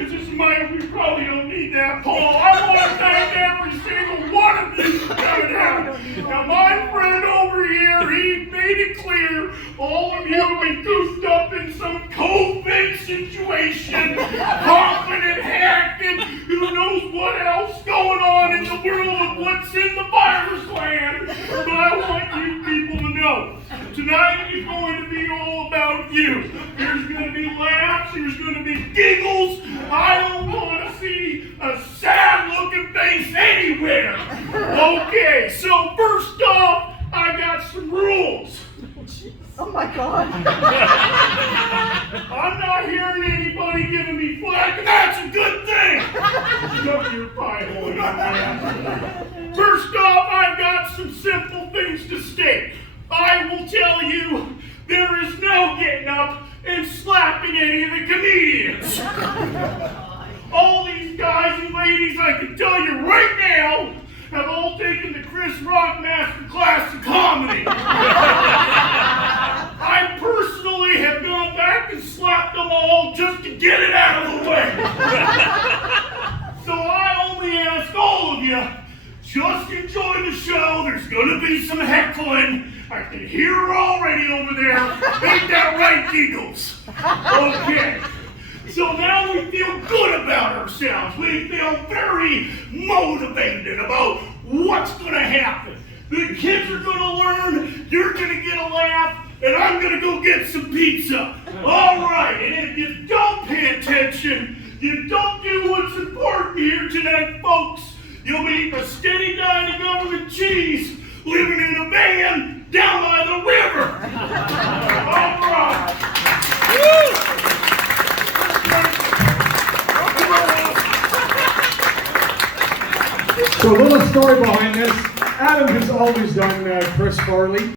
It's just we probably don't need that, Paul. I want to thank every single one of you for coming out. Now, my friend over here, he made it clear all of you have been goofed up in some COVID situation, coughing and hacking, who knows what else going on in the world of what's in the virus land. But I want you people to know, tonight is going to be all about you. There's going to be laughs, there's going to be giggles. I don't want to see a sad-looking face anywhere. Okay, so first off, I got some rules. Oh my God. I'm not hearing anybody giving me flack, and that's a good thing. Shut your pie hole, young man. First off, I've got some simple things to state. I will tell you, there is no getting up and slapping any of the comedians. All these guys and ladies, I can tell you right now, have all taken the Chris Rock Master Class in Comedy. I personally have gone back and slapped them all just to get it out of the way. So I only ask all of you, just enjoy the show. There's going to be some heckling. I can hear her already over there. Ain't that right, Giggles? Okay. So now we feel good about ourselves. We feel very motivated about what's going to happen. The kids are going to learn, you're going to get a laugh, and I'm going to go get some pizza. All right, and if you don't pay attention, you don't do what's important here tonight, folks, you'll be eating a steady diet of government cheese, living in a van down by the river. All right. Woo! So a little story behind this. Adam has always done Chris Farley.